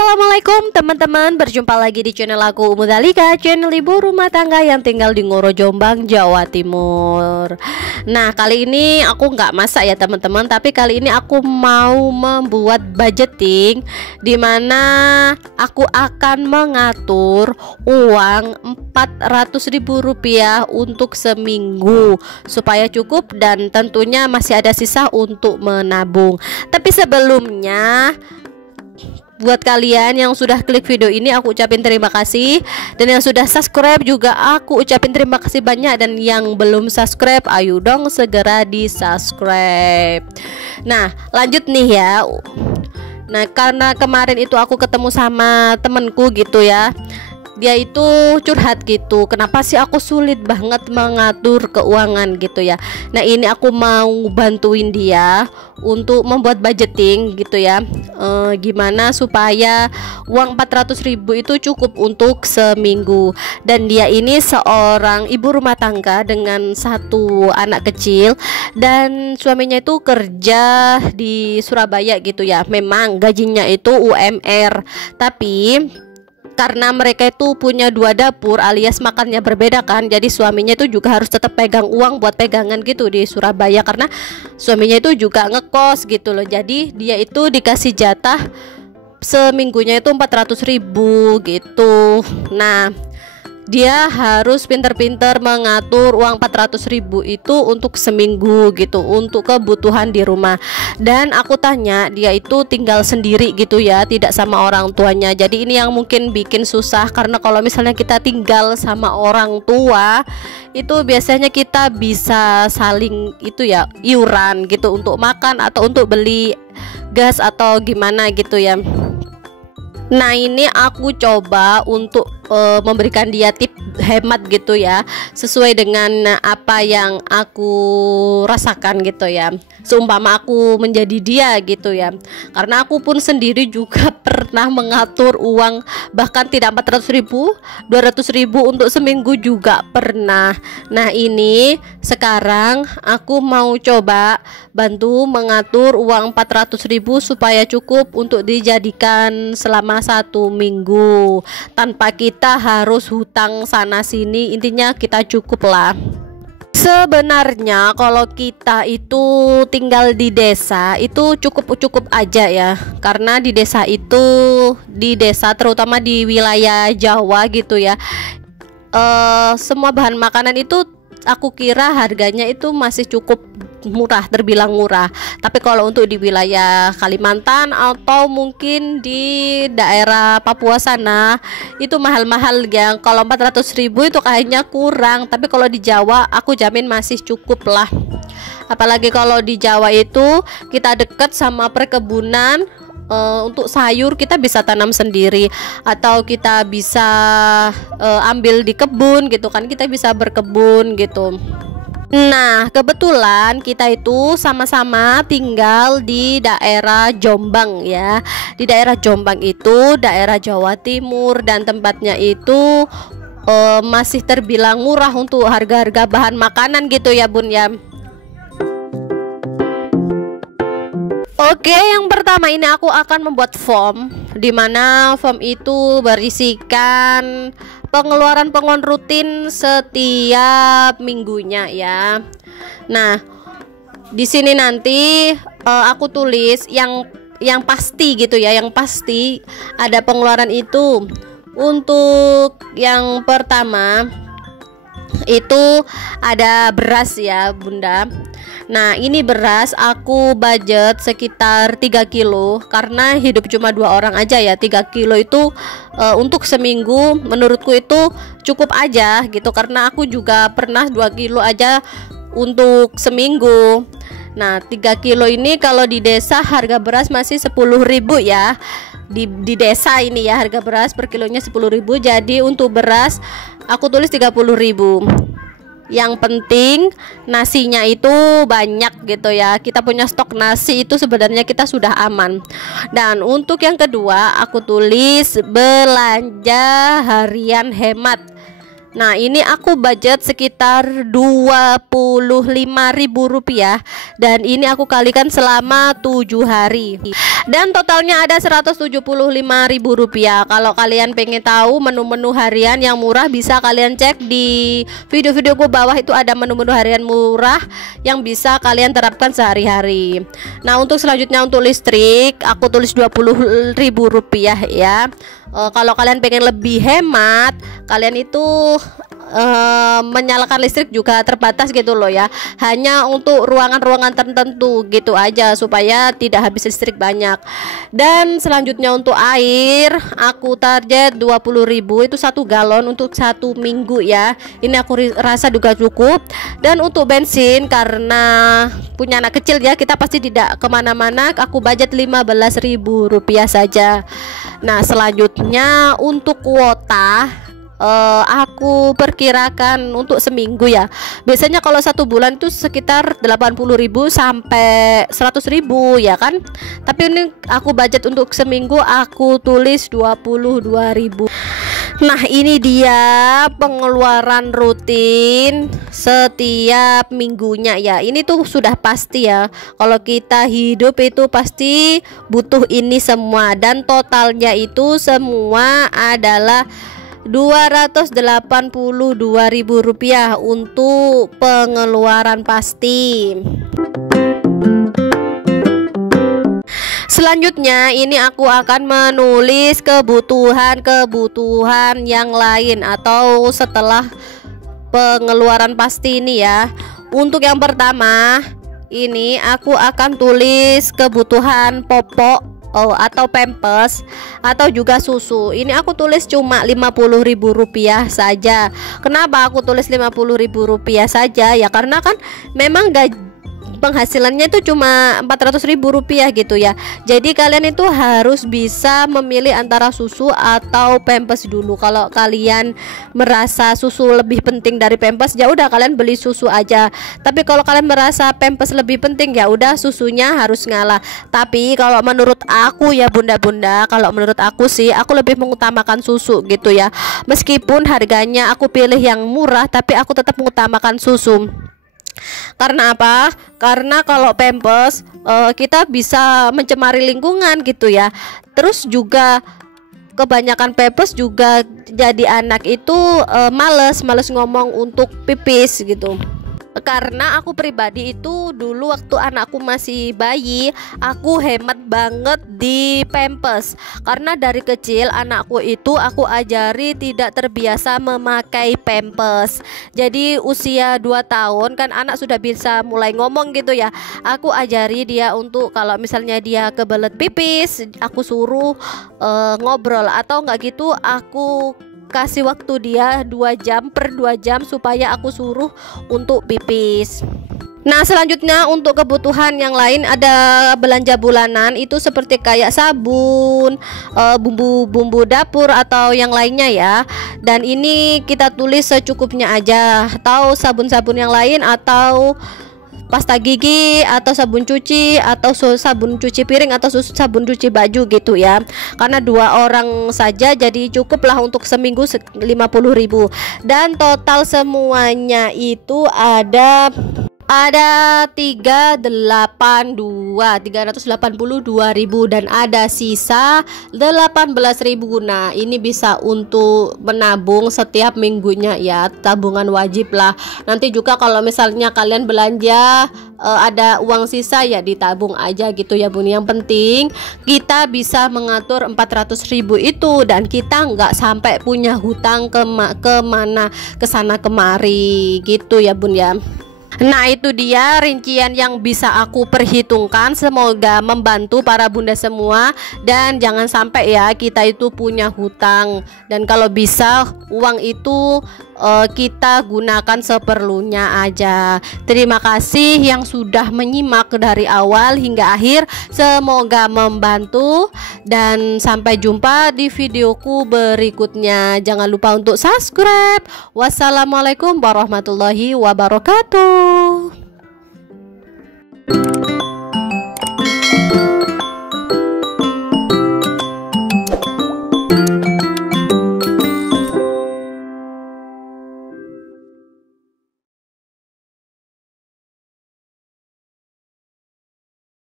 Assalamualaikum teman-teman, berjumpa lagi di channel aku Umu Dzalika, channel ibu rumah tangga yang tinggal di Ngoro Jombang, Jawa Timur. Nah, kali ini aku nggak masak ya teman-teman, tapi kali ini aku mau membuat budgeting dimana aku akan mengatur uang Rp400.000 untuk seminggu supaya cukup dan tentunya masih ada sisa untuk menabung. Tapi sebelumnya, buat kalian yang sudah klik video ini aku ucapin terima kasih, dan yang sudah subscribe juga aku ucapin terima kasih banyak, dan yang belum subscribe ayo dong segera di subscribe. Nah, lanjut nih ya. Nah, karena kemarin itu aku ketemu sama temenku gitu ya, dia itu curhat gitu, kenapa sih aku sulit banget mengatur keuangan gitu ya. Nah, ini aku mau bantuin dia untuk membuat budgeting gitu ya, gimana supaya uang 400.000 itu cukup untuk seminggu. Dan dia ini seorang ibu rumah tangga dengan satu anak kecil, dan suaminya itu kerja di Surabaya gitu ya. Memang gajinya itu UMR, tapi karena mereka itu punya dua dapur alias makannya berbeda kan, jadi suaminya itu juga harus tetap pegang uang buat pegangan gitu di Surabaya, karena suaminya itu juga ngekos gitu loh. Jadi dia itu dikasih jatah seminggunya itu 400.000 gitu. Nah, dia harus pinter-pinter mengatur uang 400.000 itu untuk seminggu gitu, untuk kebutuhan di rumah. Dan aku tanya, dia itu tinggal sendiri gitu ya, tidak sama orang tuanya. Jadi ini yang mungkin bikin susah, karena kalau misalnya kita tinggal sama orang tua itu biasanya kita bisa saling itu ya, iuran gitu untuk makan atau untuk beli gas atau gimana gitu ya. Nah, ini aku coba untuk memberikan dia tip hemat gitu ya, sesuai dengan apa yang aku rasakan gitu ya, seumpama aku menjadi dia gitu ya. Karena aku pun sendiri juga pernah mengatur uang, bahkan tidak 400.000, 200.000 untuk seminggu juga pernah. Nah, ini sekarang aku mau coba bantu mengatur uang 400.000 supaya cukup untuk dijadikan selama 1 minggu tanpa kita harus hutang sana sini. Intinya kita cukup lah. Sebenarnya kalau kita itu tinggal di desa itu cukup aja ya, karena di desa itu, di desa terutama di wilayah Jawa gitu ya, semua bahan makanan itu aku kira harganya itu masih cukup murah, terbilang murah. Tapi kalau untuk di wilayah Kalimantan atau mungkin di daerah Papua sana itu mahal-mahal ya. Kalau 400.000 itu kayaknya kurang, tapi kalau di Jawa aku jamin masih cukup lah. Apalagi kalau di Jawa itu kita deket sama perkebunan. Untuk sayur kita bisa tanam sendiri, atau kita bisa ambil di kebun gitu kan, kita bisa berkebun gitu. Nah, kebetulan kita itu sama-sama tinggal di daerah Jombang ya. Di daerah Jombang itu daerah Jawa Timur, dan tempatnya itu masih terbilang murah untuk harga-harga bahan makanan gitu ya Bun ya. Oke, yang pertama ini aku akan membuat form, dimana form itu berisikan pengeluaran rutin setiap minggunya ya. Nah, di sini nanti aku tulis yang pasti gitu ya, yang pasti ada pengeluaran itu. Untuk yang pertama itu ada beras ya Bunda. Nah, ini beras aku budget sekitar 3 kilo, karena hidup cuma 2 orang aja ya. 3 kilo itu untuk seminggu menurutku itu cukup aja gitu, karena aku juga pernah 2 kilo aja untuk seminggu. Nah, 3 kilo ini kalau di desa harga beras masih 10.000 ya. Di desa ini ya, harga beras per kilonya 10.000. Jadi untuk beras aku tulis 30.000. Yang penting nasinya itu banyak gitu ya, kita punya stok nasi itu sebenarnya kita sudah aman. Dan untuk yang kedua aku tulis belanja harian hemat. Nah, ini aku budget sekitar Rp25.000 dan ini aku kalikan selama 7 hari. Dan totalnya ada Rp175.000. Kalau kalian pengen tahu menu-menu harian yang murah, bisa kalian cek di video-videoku bawah, itu ada menu-menu harian murah yang bisa kalian terapkan sehari-hari. Nah, untuk selanjutnya untuk listrik, aku tulis Rp20.000 ya. Kalau kalian pengen lebih hemat, kalian itu menyalakan listrik juga terbatas gitu loh ya, hanya untuk ruangan-ruangan tertentu gitu aja supaya tidak habis listrik banyak. Dan selanjutnya untuk air, aku target 20.000, itu 1 galon untuk 1 minggu ya. Ini aku rasa juga cukup. Dan untuk bensin, karena punya anak kecil ya, kita pasti tidak kemana-mana, aku budget Rp15.000 saja. Nah, selanjutnya untuk kuota, aku perkirakan untuk seminggu ya. Biasanya kalau 1 bulan itu sekitar 80.000 sampai 100.000 ya kan. Tapi ini aku budget untuk seminggu, aku tulis 22.000. Nah, ini dia pengeluaran rutin setiap minggunya ya. Ini tuh sudah pasti ya, kalau kita hidup itu pasti butuh ini semua. Dan totalnya itu semua adalah Rp282.000 untuk pengeluaran pasti. Selanjutnya ini aku akan menulis kebutuhan yang lain atau setelah pengeluaran pasti ini ya. Untuk yang pertama, ini aku akan tulis kebutuhan popok atau pampers atau juga susu. Ini aku tulis cuma Rp50.000 saja. Kenapa aku tulis Rp50.000 saja ya? Karena kan memang penghasilannya itu cuma Rp400.000 gitu ya. Jadi kalian itu harus bisa memilih antara susu atau pampers dulu. Kalau kalian merasa susu lebih penting dari pampers, ya udah kalian beli susu aja. Tapi kalau kalian merasa pampers lebih penting, ya udah susunya harus ngalah. Tapi kalau menurut aku ya bunda-bunda, kalau menurut aku sih, aku lebih mengutamakan susu gitu ya. Meskipun harganya aku pilih yang murah, tapi aku tetap mengutamakan susu. Karena apa? Karena kalau pampers kita bisa mencemari lingkungan gitu ya. Terus juga kebanyakan pampers juga jadi anak itu males ngomong untuk pipis gitu. Karena aku pribadi itu dulu waktu anakku masih bayi, aku hemat banget di pampers. Karena dari kecil anakku itu aku ajari tidak terbiasa memakai pampers. Jadi usia 2 tahun kan anak sudah bisa mulai ngomong gitu ya. Aku ajari dia untuk kalau misalnya dia kebelet pipis, aku suruh ngobrol, atau enggak gitu aku kasih waktu dia 2 jam per 2 jam supaya aku suruh untuk pipis. Nah, selanjutnya untuk kebutuhan yang lain ada belanja bulanan, itu seperti kayak sabun, bumbu-bumbu dapur atau yang lainnya ya. Dan ini kita tulis secukupnya aja, atau sabun-sabun yang lain, atau pasta gigi, atau sabun cuci, atau sabun cuci piring, atau sabun cuci baju gitu ya. Karena 2 orang saja, jadi cukuplah untuk seminggu 50.000. Dan total semuanya itu ada 382.000 dan ada sisa 18.000. Nah, ini bisa untuk menabung setiap minggunya ya, tabungan wajib lah. Nanti juga kalau misalnya kalian belanja ada uang sisa ya ditabung aja gitu ya bun. Yang penting kita bisa mengatur 400.000 itu dan kita nggak sampai punya hutang ke sana kemari gitu ya bun ya. Nah, itu dia rincian yang bisa aku perhitungkan. Semoga membantu para bunda semua. Dan jangan sampai ya kita itu punya hutang. Dan kalau bisa uang itu kita gunakan seperlunya aja. Terima kasih yang sudah menyimak dari awal hingga akhir. Semoga membantu. Dan sampai jumpa di videoku berikutnya. Jangan lupa untuk subscribe. Wassalamualaikum warahmatullahi wabarakatuh.